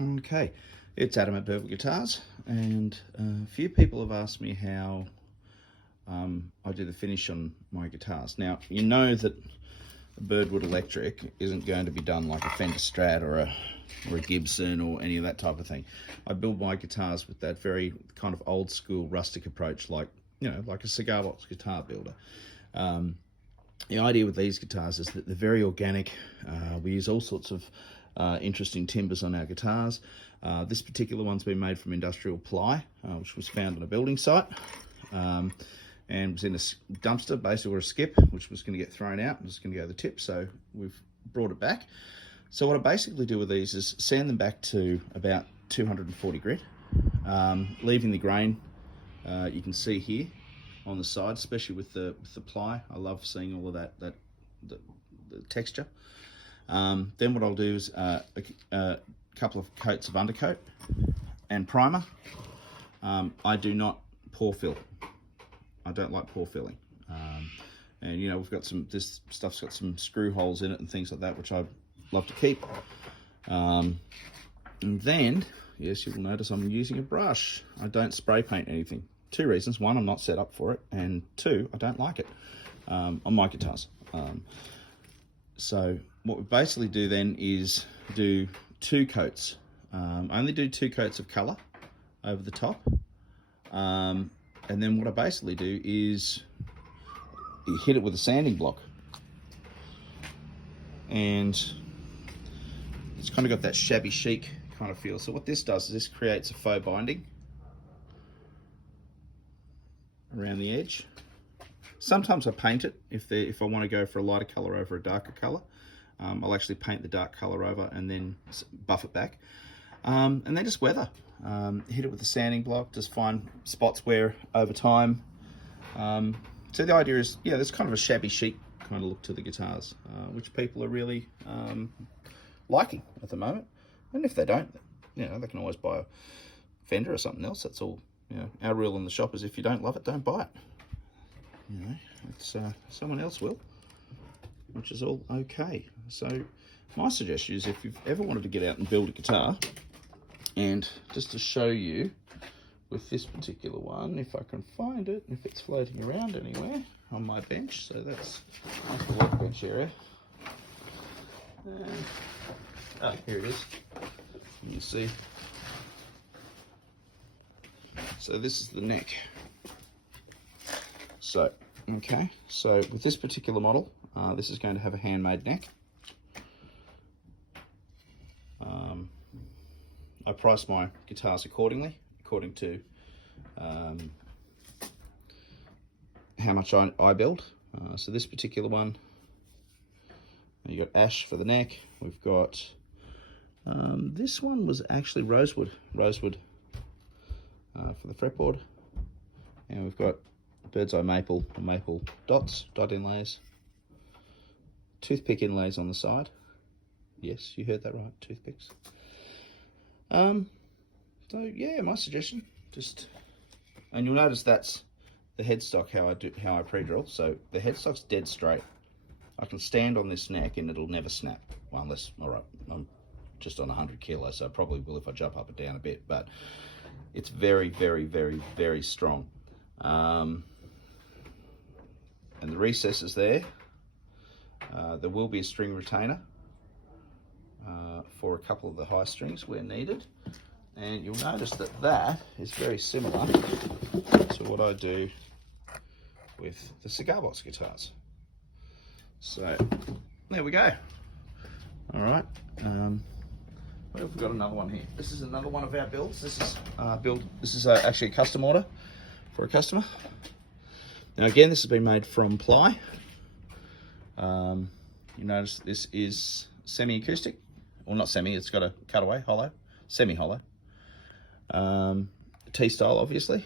Okay, it's Adam at Burwood Guitars, and a few people have asked me how I do the finish on my guitars. Now, you know that a Birdwood Electric isn't going to be done like a Fender Strat or a Gibson or any of that type of thing. I build my guitars with that very kind of old school rustic approach, like, you know, like a cigar box guitar builder. The idea with these guitars is that they're very organic. We use all sorts of interesting timbers on our guitars. This particular one's been made from industrial ply, which was found on a building site, and was in a dumpster, basically, or a skip, which was going to get thrown out and was going to go to the tip, so we've brought it back. So what I basically do with these is sand them back to about 240 grit, leaving the grain, you can see here on the side, especially with the ply. I love seeing all of the texture. Then what I'll do is a couple of coats of undercoat and primer. I do not pour fill. I don't like pour filling. And you know, we've got this stuff's got some screw holes in it and things like that, which I love to keep. And then, yes, you'll notice I'm using a brush. I don't spray paint anything. Two reasons: one, I'm not set up for it, and two, I don't like it on my guitars. So what we basically do then is do two coats. I only do two coats of colour over the top. And then what I basically do is hit it with a sanding block. And it's kind of got that shabby chic kind of feel. So what this does is this creates a faux binding around the edge. Sometimes I paint it if I want to go for a lighter colour over a darker colour. I'll actually paint the dark colour over and then buff it back. And then just weather. Hit it with a sanding block, just find spots where over time. So the idea is, yeah, there's kind of a shabby chic kind of look to the guitars, which people are really liking at the moment. And if they don't, you know, they can always buy a Fender or something else. That's all. You know, our rule in the shop is if you don't love it, don't buy it. You know, it's someone else will, which is all okay. So my suggestion is, if you've ever wanted to get out and build a guitar, and just to show you with this particular one, if I can find it, if it's floating around anywhere on my bench, so that's the workbench area. Oh, here it is. You see. So this is the neck. So, okay, so with this particular model, this is going to have a handmade neck. I price my guitars accordingly, according to how much I build. So this particular one, you got ash for the neck. We've got, this one was actually rosewood for the fretboard. And we've got bird's eye maple dots, dot inlays, toothpick inlays on the side. Yes, you heard that right, toothpicks. So yeah, my suggestion, and you'll notice that's the headstock, how I pre-drill. So the headstock's dead straight. I can stand on this neck and it'll never snap. Well, unless, all right, I'm just on 100 kilos, so I probably will if I jump up and down a bit, but it's very, very, very, very strong. And the recesses there, there will be a string retainer for a couple of the high strings where needed. And you'll notice that is very similar to what I do with the cigar box guitars. So there we go. All right. What have we got? Another one here. This is another one of our builds. This is actually a custom order for a customer. Now again, this has been made from ply. You notice this is semi-acoustic. Well, not semi, it's got a cutaway, hollow, semi-hollow. T-style, obviously.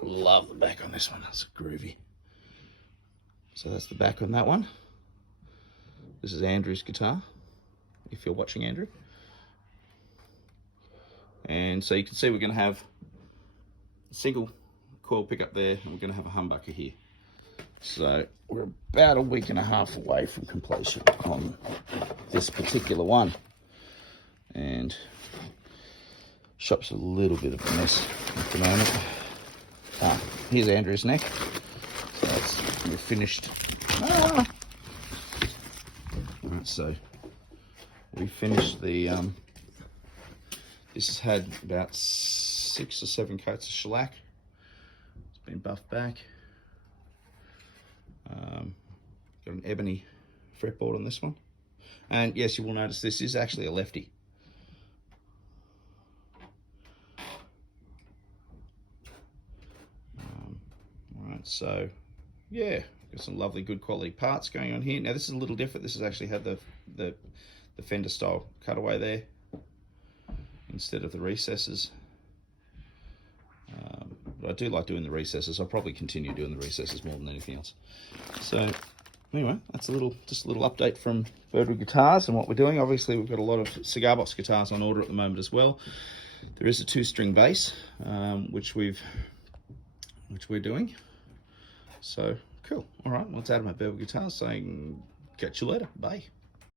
Love the back on this one, that's groovy. So that's the back on that one. This is Andrew's guitar, if you're watching, Andrew. And so you can see we're going to have a single coil pickup there, and we're going to have a humbucker here. So we're about a week and a half away from completion on this particular one. and shop's a little bit of a mess at the moment. Here's Andrew's neck. So we're finished. Alright, so we finished the this has had about 6 or 7 coats of shellac. It's been buffed back. Got an ebony fretboard on this one, and yes, you will notice this is actually a lefty. Alright, so yeah, got some lovely good quality parts going on here. Now this is a little different. This has actually had the fender style cutaway there instead of the recesses. But I do like doing the recesses. I'll probably continue doing the recesses more than anything else. So anyway, that's just a little update from Birdwood Guitars and what we're doing. Obviously, we've got a lot of cigar box guitars on order at the moment as well. There is a 2-string bass, which we're doing. So cool. All right, well, it's Adam at Birdwood Guitars saying catch you later. Bye.